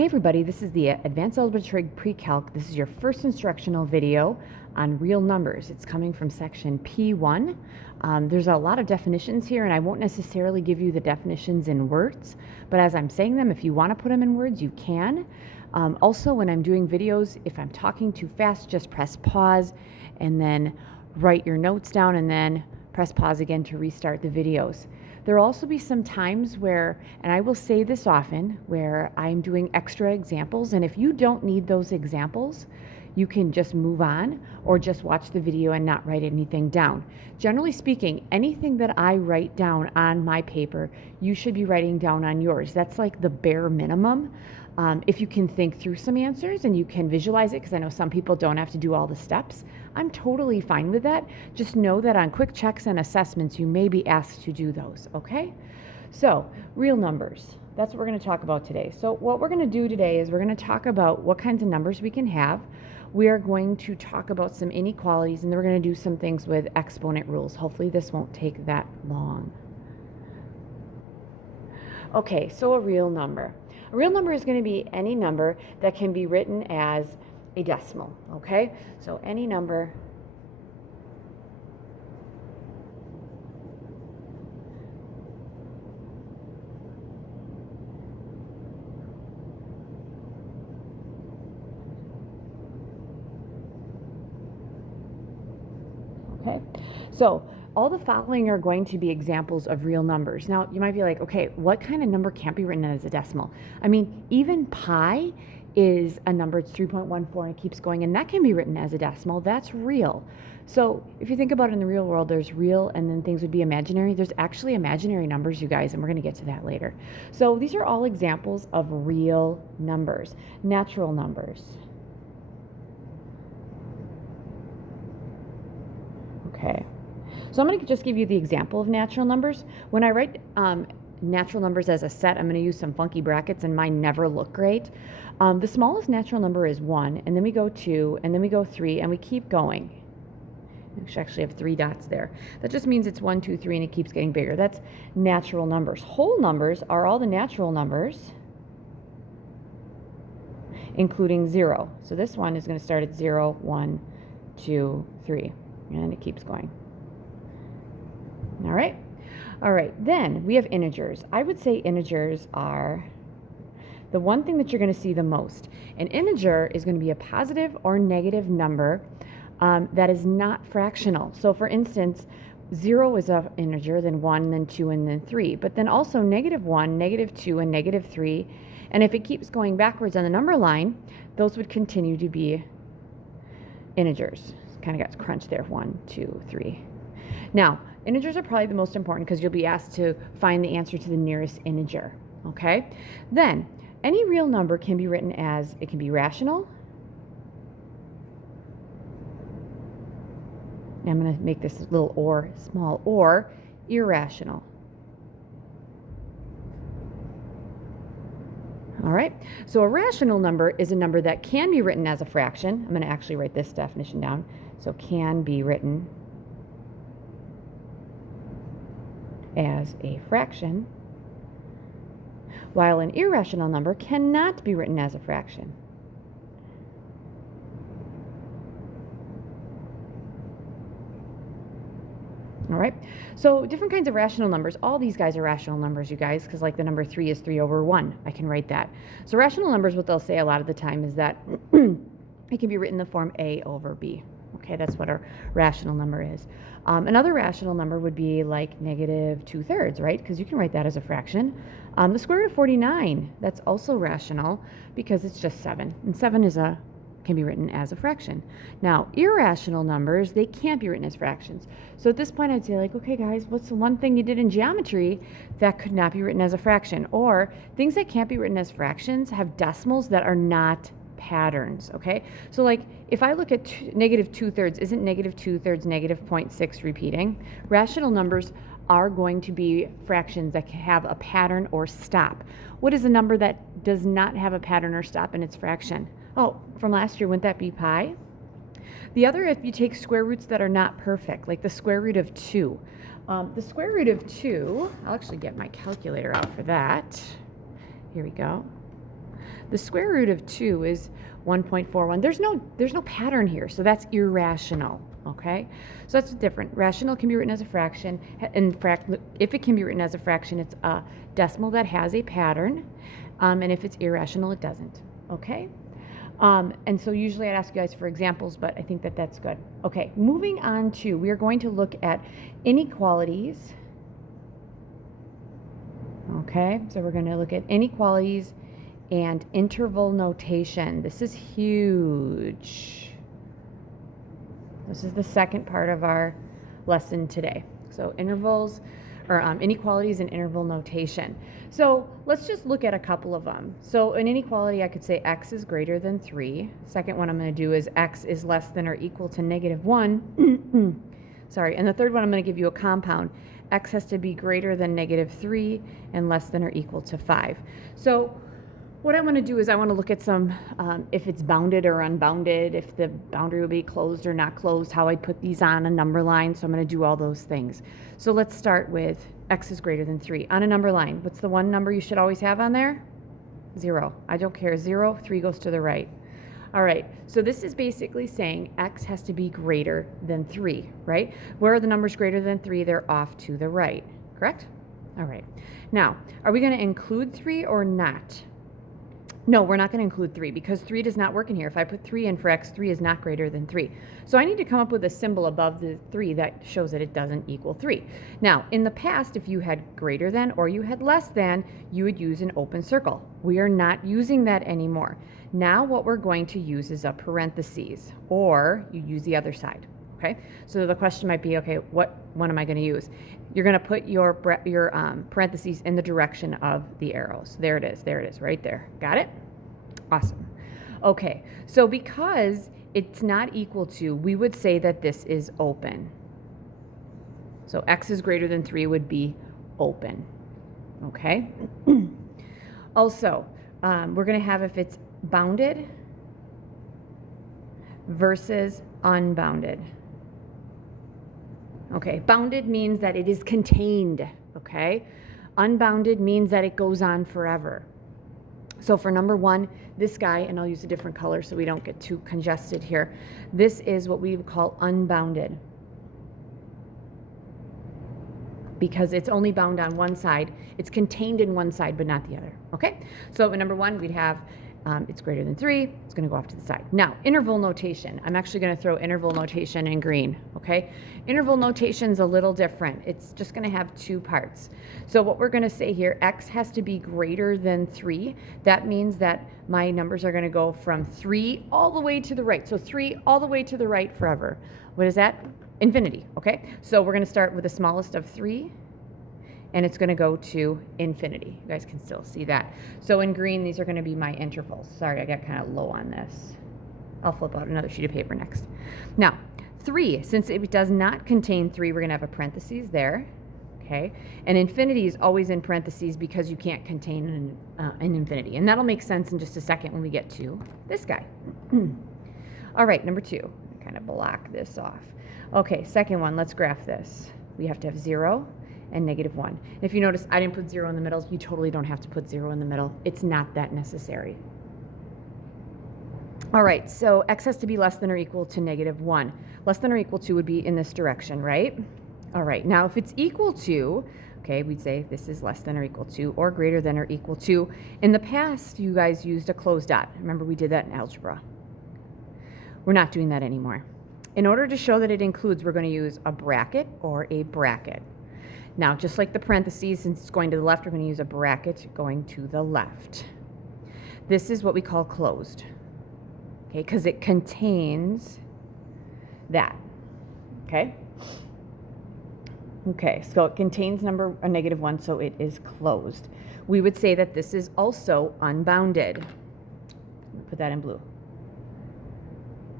Hey everybody, this is the Advanced Algebra Trig Pre-Calc. This is your first instructional video on real numbers. It's coming from section P.1. There's a lot of definitions here, and I won't necessarily give you the definitions in words, but as I'm saying them, if you want to put them in words, you can. Also, when I'm doing videos, if I'm talking too fast, just press pause and then write your notes down and then press pause again to restart the videos. There will also be some times where, and I will say this often, where I'm doing extra examples, and if you don't need those examples, you can just move on or just watch the video and not write anything down. Generally speaking, anything that I write down on my paper, you should be writing down on yours. That's like the bare minimum. If you can think through some answers and you can visualize it, because I know some people don't have to do all the steps, I'm totally fine with that. Just know that on quick checks and assessments, you may be asked to do those, okay? So, real numbers. That's what we're going to talk about today. So what we're going to do today is we're going to talk about what kinds of numbers we can have. We are going to talk about some inequalities, and then we're going to do some things with exponent rules. Hopefully this won't take that long. Okay, so a real number. A real number is going to be any number that can be written as a decimal, okay? So any number okay? So all the following are going to be examples of real numbers. Now, you might be like, okay, what kind of number can't be written as a decimal? I mean, even pi is a number, it's 3.14 and it keeps going, and that can be written as a decimal. That's real. So if you think about it in the real world, there's real and then things would be imaginary. There's actually imaginary numbers, you guys, and we're going to get to that later. So these are all examples of real numbers. Natural numbers. Okay. So I'm going to just give you the example of natural numbers. When I write natural numbers as a set, I'm going to use some funky brackets, and mine never look great. The smallest natural number is 1, and then we go 2, and then we go 3, and we keep going. I should actually have 3 dots there. That just means it's 1, 2, 3, and it keeps getting bigger. That's natural numbers. Whole numbers are all the natural numbers, including 0. So this one is going to start at 0, 1, 2, 3, and it keeps going. All right. All right. Then we have integers. I would say integers are the one thing that you're going to see the most. An integer is going to be a positive or negative number that is not fractional. So for instance, 0 is an integer, then 1, then 2, and then 3. But then also negative 1, negative 2, and negative 3. And if it keeps going backwards on the number line, those would continue to be integers. Kind of got crunched there. 1, 2, 3. Now, integers are probably the most important because you'll be asked to find the answer to the nearest integer, okay? Then, any real number can be written as, it can be rational. I'm going to make this little or, small or, irrational. All right, so a rational number is a number that can be written as a fraction. I'm going to actually write this definition down. So can be written as a fraction, while an irrational number cannot be written as a fraction. All right, so different kinds of rational numbers. All these guys are rational numbers, you guys, because like the number 3 is 3 over 1. I can write that. So rational numbers, what they'll say a lot of the time is that it can be written in the form a over b. Okay, that's what a rational number is. Another rational number would be like negative 2/3, right? Because you can write that as a fraction. The square root of 49, that's also rational because it's just 7. And 7 can be written as a fraction. Now, irrational numbers, they can't be written as fractions. So at this point, I'd say like, okay, guys, what's the one thing you did in geometry that could not be written as a fraction? Or things that can't be written as fractions have decimals that are not patterns, okay? So like if I look at negative 2/3, isn't negative 2/3 negative 0.6 repeating? Rational numbers are going to be fractions that can have a pattern or stop. What is a number that does not have a pattern or stop in its fraction? Oh, from last year, wouldn't that be pi? The other, if you take square roots that are not perfect, like the square root of 2. The square root of 2, I'll actually get my calculator out for that. Here we go. The square root of 2 is 1.41. There's no pattern here, so that's irrational, okay? So that's different. Rational can be written as a fraction. In fact, if it can be written as a fraction, it's a decimal that has a pattern, and if it's irrational, it doesn't, okay? And so usually I'd ask you guys for examples, but I think that that's good. Okay, moving on to, we are going to look at inequalities. Okay, so we're going to look at inequalities and interval notation. This is huge. This is the second part of our lesson today. So intervals, or inequalities and interval notation. So let's just look at a couple of them. So an inequality, I could say x is greater than 3. Second one I'm going to do is x is less than or equal to -1. Sorry, and the third one I'm going to give you a compound. X has to be greater than -3 and less than or equal to 5. So what I want to do is I want to look at some, if it's bounded or unbounded, if the boundary will be closed or not closed, how I'd put these on a number line. So I'm going to do all those things. So let's start with x is greater than 3. On a number line, what's the one number you should always have on there? 0. I don't care. 0, 3 goes to the right. All right, so this is basically saying x has to be greater than 3, right? Where are the numbers greater than 3? They're off to the right, correct? All right. Now, are we going to include 3 or not? No, we're not going to include 3 because 3 does not work in here. If I put 3 in for x, 3 is not greater than 3. So I need to come up with a symbol above the 3 that shows that it doesn't equal 3. Now, in the past, if you had greater than or you had less than, you would use an open circle. We are not using that anymore. Now what we're going to use is a parentheses, or you use the other side, okay? So the question might be, okay, what one am I going to use? You're going to put your parentheses in the direction of the arrows. There it is, right there. Got it? Awesome. Okay, so because it's not equal to, we would say that this is open. So x is greater than 3 would be open, okay? Also, we're going to have if it's bounded versus unbounded. Okay, bounded means that it is contained, okay? Unbounded means that it goes on forever. So for number 1, this guy, and I'll use a different color so we don't get too congested here. This is what we would call unbounded, because it's only bound on one side. It's contained in one side, but not the other, okay? So in number 1, we'd have it's greater than 3, it's going to go off to the side. Now, interval notation. I'm actually going to throw interval notation in green, okay? Interval notation's a little different. It's just going to have 2 parts. So what we're going to say here, x has to be greater than 3. That means that my numbers are going to go from 3 all the way to the right. So 3 all the way to the right forever. What is that? Infinity, okay? So we're going to start with the smallest of 3. And it's going to go to infinity. You guys can still see that. So in green, these are going to be my intervals. Sorry, I got kind of low on this. I'll flip out another sheet of paper next. Now, 3, since it does not contain 3, we're going to have a parentheses there, okay? And infinity is always in parentheses because you can't contain an infinity. And that'll make sense in just a second when we get to this guy. All right, number 2. Kind of block this off. Okay, second one, let's graph this. We have to have 0. And -1. If you notice, I didn't put 0 in the middle. You totally don't have to put 0 in the middle. It's not that necessary. All right, so x has to be less than or equal to -1. Less than or equal to would be in this direction, right? All right, now if it's equal to, okay, we'd say this is less than or equal to or greater than or equal to. In the past, you guys used a closed dot. Remember, we did that in algebra. We're not doing that anymore. In order to show that it includes, we're going to use a bracket or a bracket. Now, just like the parentheses, since it's going to the left, we're going to use a bracket going to the left. This is what we call closed, okay, because it contains that, okay? Okay, so it contains number a -1, so it is closed. We would say that this is also unbounded. Put that in blue.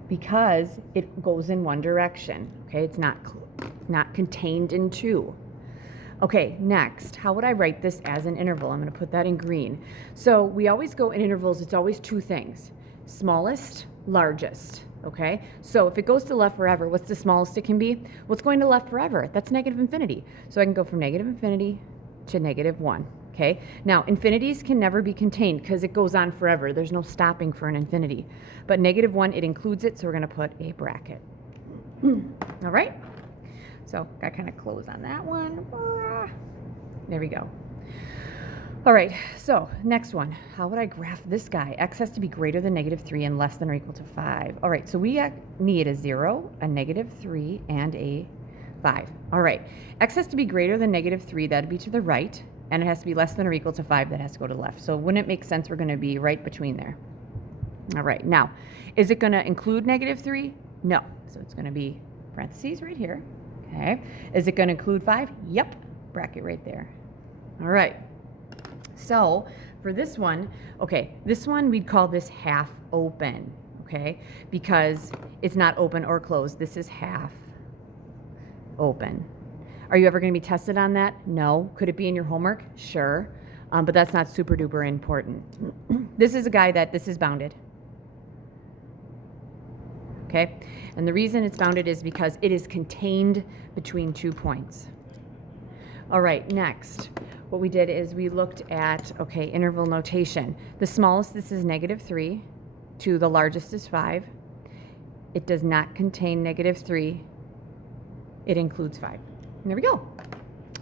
Because it goes in one direction, okay? It's not contained in 2. Okay, next, how would I write this as an interval? I'm going to put that in green. So we always go in intervals, it's always 2 things. Smallest, largest, okay? So if it goes to left forever, what's the smallest it can be? What's going to left forever? That's -infinity. So I can go from -infinity to -1. Okay, now infinities can never be contained because it goes on forever. There's no stopping for an infinity. But -1, it includes it, so we're going to put a bracket. All right, so got kind of close on that one. There we go. All right, so next one. How would I graph this guy? X has to be greater than -3 and less than or equal to 5. All right, so we need a 0, a -3, and a 5. All right, X has to be greater than -3, that'd be to the right, and it has to be less than or equal to 5, that has to go to the left. So wouldn't it make sense we're going to be right between there? All right, now, is it going to include -3? No, so it's going to be parentheses right here, okay? Is it going to include 5? Yep, bracket right there. All right, so for this one, okay, this one we'd call this half open, okay? Because it's not open or closed, this is half open. Are you ever going to be tested on that? No. Could it be in your homework? Sure. But that's not super duper important. This is a guy that this is bounded. Okay? And the reason it's bounded is because it is contained between 2 points. All right, next. What we did is we looked at, okay, interval notation. The smallest, this is -3, to the largest is 5. It does not contain -3. It includes 5. And there we go.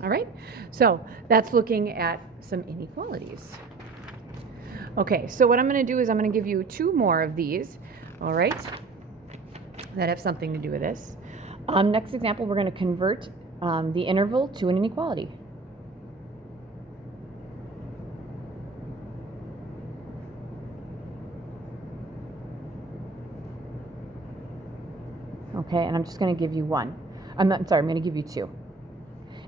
All right, so that's looking at some inequalities. Okay, so what I'm going to do is I'm going to give you 2 more of these, all right, that have something to do with this. Next example, we're going to convert the interval to an inequality. Okay, and I'm just going to give you one. I'm going to give you 2.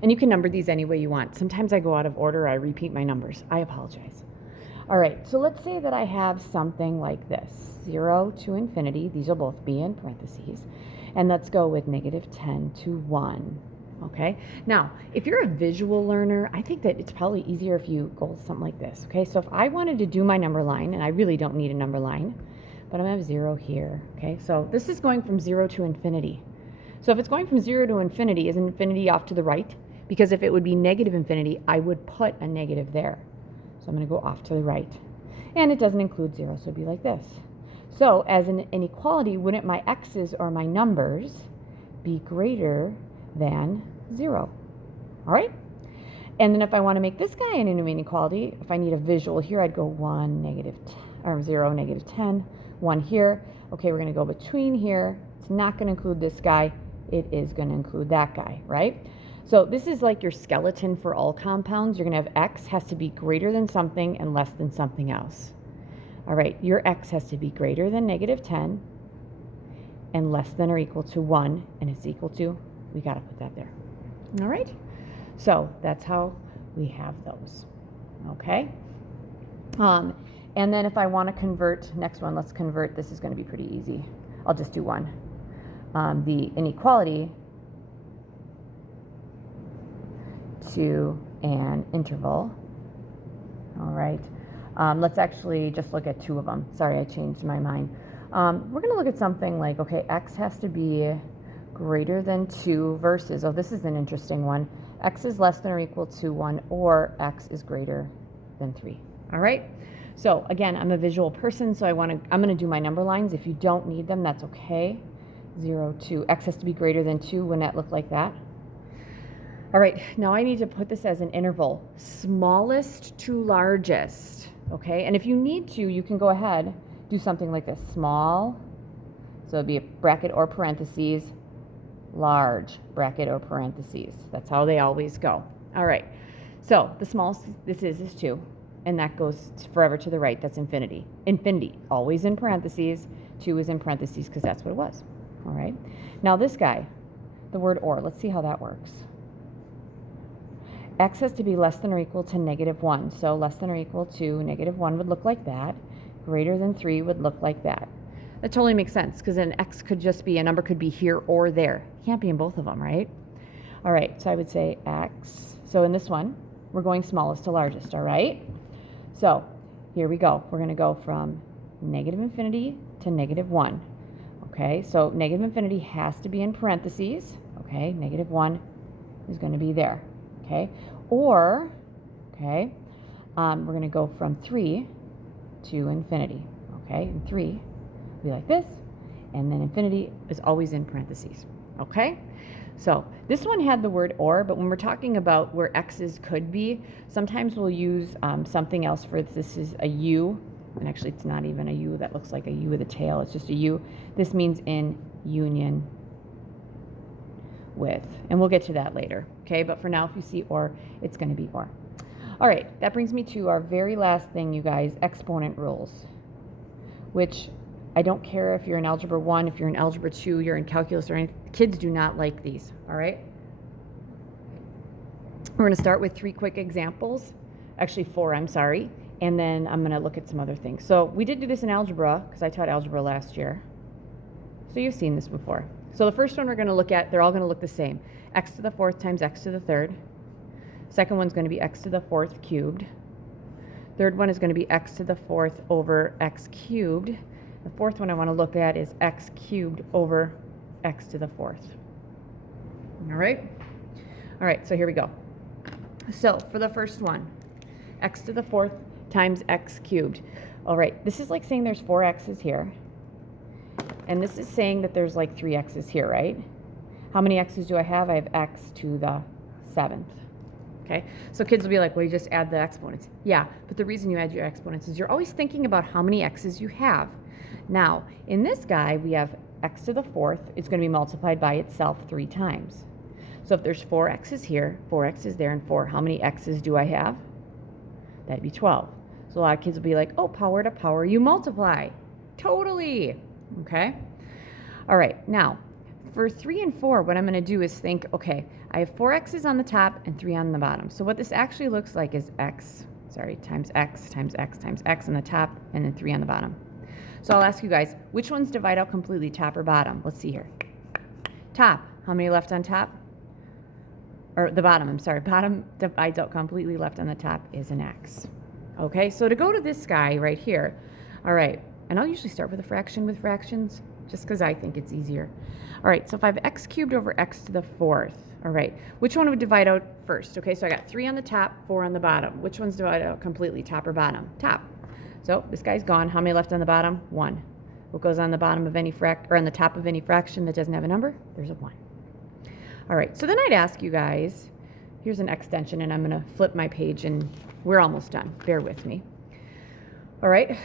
And you can number these any way you want. Sometimes I go out of order, I repeat my numbers. I apologize. All right, so let's say that I have something like this, 0 to infinity. These will both be in parentheses. And let's go with -10 to 1. Okay, now, if you're a visual learner, I think that it's probably easier if you go something like this. Okay, so if I wanted to do my number line, and I really don't need a number line, but I'm going to have 0 here. Okay, so this is going from 0 to infinity. So if it's going from 0 to infinity, is infinity off to the right? Because if it would be -infinity, I would put a negative there. So I'm going to go off to the right. And it doesn't include 0, so it'd be like this. So as an inequality, wouldn't my x's or my numbers be greater than 0? All right? And then if I want to make this guy an inequality, if I need a visual here, I'd go 1, -10, or 0, -10, 1 here. Okay, we're going to go between here. It's not going to include this guy. It is going to include that guy, right? So this is like your skeleton for all compounds. You're going to have x has to be greater than something and less than something else. All right, your x has to be greater than -10 and less than or equal to 1, and it's equal to, we got to put that there. All right, so that's how we have those, okay? And then if I want to convert, next one, let's convert, this is going to be pretty easy. I'll just do one. The inequality to an interval. All right, let's actually just look at 2 of them. Sorry, I changed my mind. We're going to look at something like, okay, x has to be greater than 2 versus, oh, this is an interesting one, x is less than or equal to 1, or x is greater than 3. All right, so again, I'm a visual person, so I'm going to do my number lines. If you don't need them, that's okay. 0 to, x has to be greater than 2. Wouldn't that look like that? All right, now I need to put this as an interval, smallest to largest, okay? And if you need to, you can go ahead, do something like this, small, so it'd be a bracket or parentheses, large, bracket or parentheses. That's how they always go. All right, so the smallest this is 2, and that goes forever to the right, that's infinity. Infinity, always in parentheses, 2 is in parentheses because that's what it was. All right, now this guy, the word or, let's see how that works. X has to be less than or equal to -1. So less than or equal to -1 would look like that. Greater than 3 would look like that. That totally makes sense because an X could just be, a number could be here or there. It can't be in both of them, right? All right, so I would say X. So in this one, we're going smallest to largest, all right? So here we go. We're going to go from -infinity to -1. Okay, so -infinity has to be in parentheses. Okay, -1 is going to be there. Okay, or, okay, we're going to go from 3 to infinity. Okay, and 3 will be like this, and then infinity is always in parentheses. Okay, so this one had the word or, but when we're talking about where x's could be, sometimes we'll use something else for this. This is a u, and actually it's not even a u that looks like a u with a tail, it's just a u. This means in union with, and we'll get to that later. Okay, but for now, if you see or, it's going to be or. All right, that brings me to our very last thing, you guys, exponent rules, which I don't care if you're in Algebra 1, if you're in Algebra 2, you're in Calculus or anything. Kids do not like these, all right? We're going to start with 3 quick examples, actually 4, I'm sorry, and then I'm going to look at some other things. So we did do this in algebra, because I taught algebra last year. So you've seen this before. So the first one we're going to look at, they're all going to look the same. X to the 4th times x to the 3rd. Second one's going to be x to the 4th cubed. Third one is going to be x to the 4th over x cubed. The fourth one I want to look at is x cubed over x to the 4th. All right? All right, so here we go. So for the first one, x to the 4th times x cubed. All right, this is like saying there's 4 x's here. And this is saying that there's like 3 x's here, right? How many x's do I have? I have x to the 7th. Okay, so kids will be like, well, you just add the exponents. Yeah, but the reason you add your exponents is you're always thinking about how many x's you have. Now, in this guy, we have x to the 4th. It's going to be multiplied by itself 3 times. So if there's 4 x's here, 4 x's there, and 4, how many x's do I have? That'd be 12. So a lot of kids will be like, oh, power to power, you multiply. Totally. Okay. All right. Now, for 3 and 4, what I'm going to do is think, okay, I have 4 x's on the top and 3 on the bottom. So what this actually looks like is times x times x times x on the top, and then 3 on the bottom. So I'll ask you guys, which ones divide out completely, top or bottom? Let's see here. Top. How many left on top? Or the bottom, I'm sorry. Bottom divides out completely, left on the top is an x. Okay, so to go to this guy right here, all right, and I'll usually start with a fraction with fractions, just because I think it's easier. All right, so if I have x cubed over x to the 4th, all right, which one would divide out first? Okay, so I got 3 on the top, 4 on the bottom. Which ones divide out completely, top or bottom? Top. So this guy's gone. How many left on the bottom? 1. What goes on the bottom of any or on the top of any fraction that doesn't have a number? There's a 1. All right, so then I'd ask you guys, here's an extension, and I'm going to flip my page, and we're almost done. Bear with me. All right,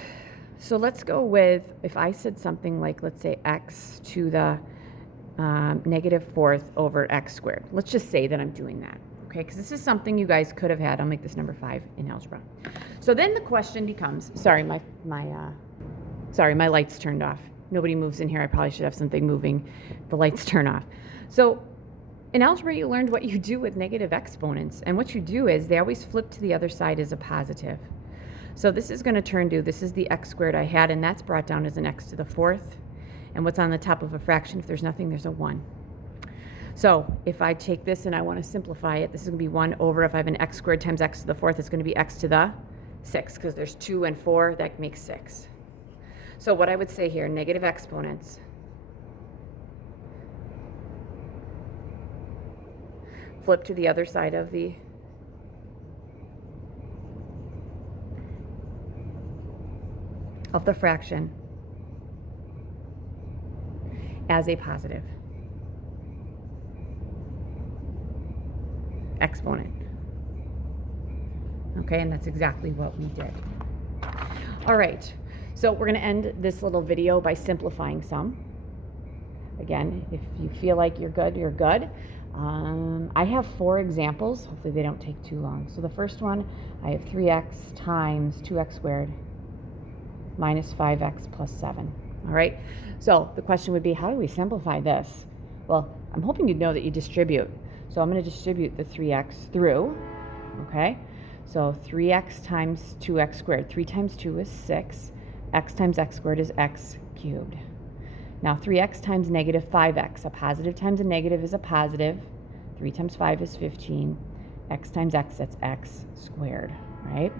so let's go with, if I said something like, let's say x to the -4th over x squared. Let's just say that I'm doing that, okay? Because this is something you guys could have had. I'll make this number 5 in algebra. So then the question becomes, sorry, my lights turned off. Nobody moves in here. I probably should have something moving. The lights turn off. So in algebra, you learned what you do with negative exponents. And what you do is they always flip to the other side as a positive. So this is going to turn to, this is the x squared I had, and that's brought down as an x to the 4th. And what's on the top of a fraction, if there's nothing, there's a 1. So if I take this and I want to simplify it, this is going to be 1 over, if I have an x squared times x to the 4th, it's going to be x to the 6, because there's 2 and 4, that makes 6. So what I would say here, negative exponents flip to the other side of the fraction as a positive exponent. Okay, and that's exactly what we did. All right, so we're going to end this little video by simplifying some. Again, if you feel like you're good, you're good. I have 4 examples. Hopefully they don't take too long. So the first one, I have 3x times 2x squared minus 5x plus 7. All right, so the question would be, how do we simplify this? Well, I'm hoping you'd know that you distribute. So I'm going to distribute the 3x through, okay? So 3x times 2x squared. 3 times 2 is 6. X times x squared is x cubed. Now 3x times negative 5x. A positive times a negative is a positive. 3 times 5 is 15. X times x, that's x squared, right?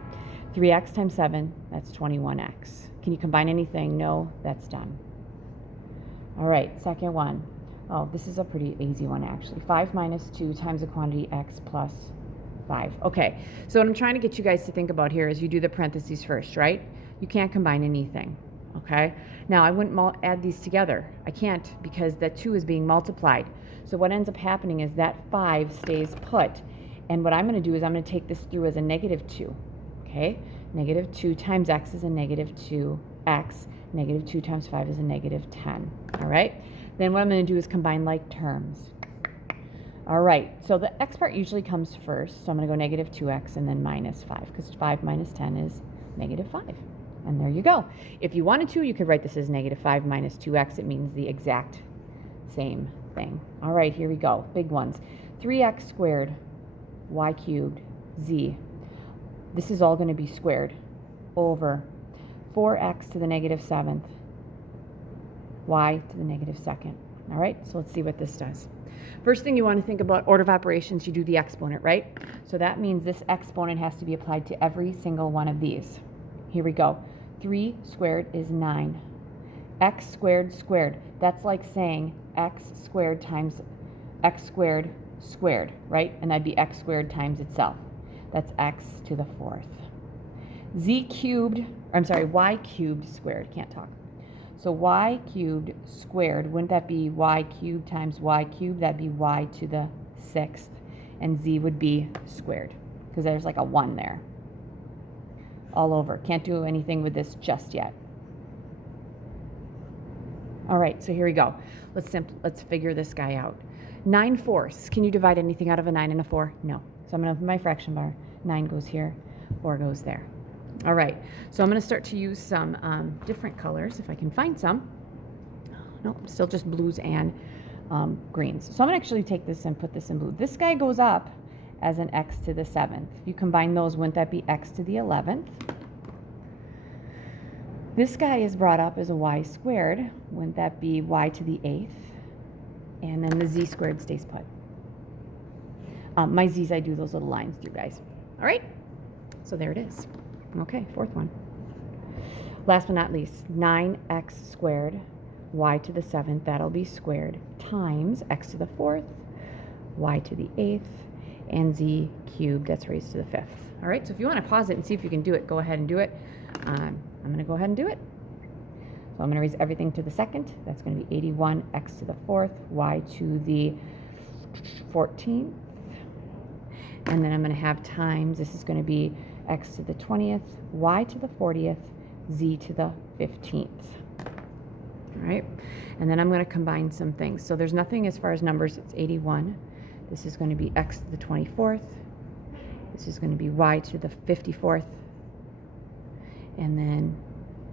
3x times 7, that's 21x. Can you combine anything? No, that's done. All right, second one. Oh, this is a pretty easy one, actually. 5 minus 2 times the quantity x plus 5. Okay, so what I'm trying to get you guys to think about here is you do the parentheses first, right? You can't combine anything, okay? Now, I wouldn't add these together. I can't because that 2 is being multiplied. So what ends up happening is that 5 stays put. And what I'm going to do is I'm going to take this through as a -2, okay? -2 times x is a -2x. -2 times 5 is a -10, all right? Then what I'm going to do is combine like terms. All right, so the x part usually comes first, so I'm going to go -2x and then -5, because 5 minus 10 is -5. And there you go. If you wanted to, you could write this as -5 minus 2x. It means the exact same thing. All right, here we go. Big ones. 3x squared, y cubed, z. This is all going to be squared over 4x to the -7th, y to the -2nd. All right, so let's see what this does. First thing you want to think about order of operations, you do the exponent, right? So that means this exponent has to be applied to every single one of these. Here we go. 3 squared is 9. X squared squared. That's like saying x squared times x squared squared, right? And that'd be x squared times itself. That's x to the 4th. Z cubed, or I'm sorry, y cubed squared. Can't talk. So y cubed squared, wouldn't that be y cubed times y cubed? That'd be y to the 6th. And z would be squared, because there's like a 1 there. All over. Can't do anything with this just yet. All right, so here we go. Let's figure this guy out. 9/4. Can you divide anything out of a 9 and a 4? No. So I'm going to open my fraction bar. 9 goes here, 4 goes there. All right, so I'm going to start to use some different colors, if I can find some. No, still just blues and greens. So I'm going to actually take this and put this in blue. This guy goes up as an x to the 7th. If you combine those, wouldn't that be x to the 11th? This guy is brought up as a y squared. Wouldn't that be y to the 8th? And then the z squared stays put. My z's, I do those little lines through, guys. All right, so there it is. Okay, 4th one. Last but not least, 9x squared, y to the 7th, that'll be squared, times x to the 4th, y to the 8th, and z cubed, that's raised to the 5th. All right, so if you want to pause it and see if you can do it, go ahead and do it. I'm going to go ahead and do it. So I'm going to raise everything to the 2nd. That's going to be 81 x to the 4th, y to the 14th. And then I'm going to have times, this is going to be x to the 20th, y to the 40th, z to the 15th. All right, and then I'm going to combine some things. So there's nothing as far as numbers, it's 81. This is going to be x to the 24th. This is going to be y to the 54th. And then,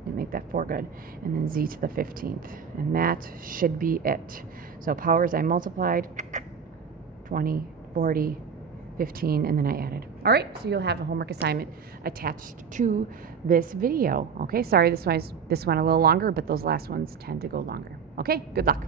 didn't make that 4 good. And then z to the 15th. And that should be it. So powers I multiplied, 20, 40, 15, and then I added. All right, so you'll have a homework assignment attached to this video. Okay, sorry, this went a little longer, but those last ones tend to go longer. Okay, good luck.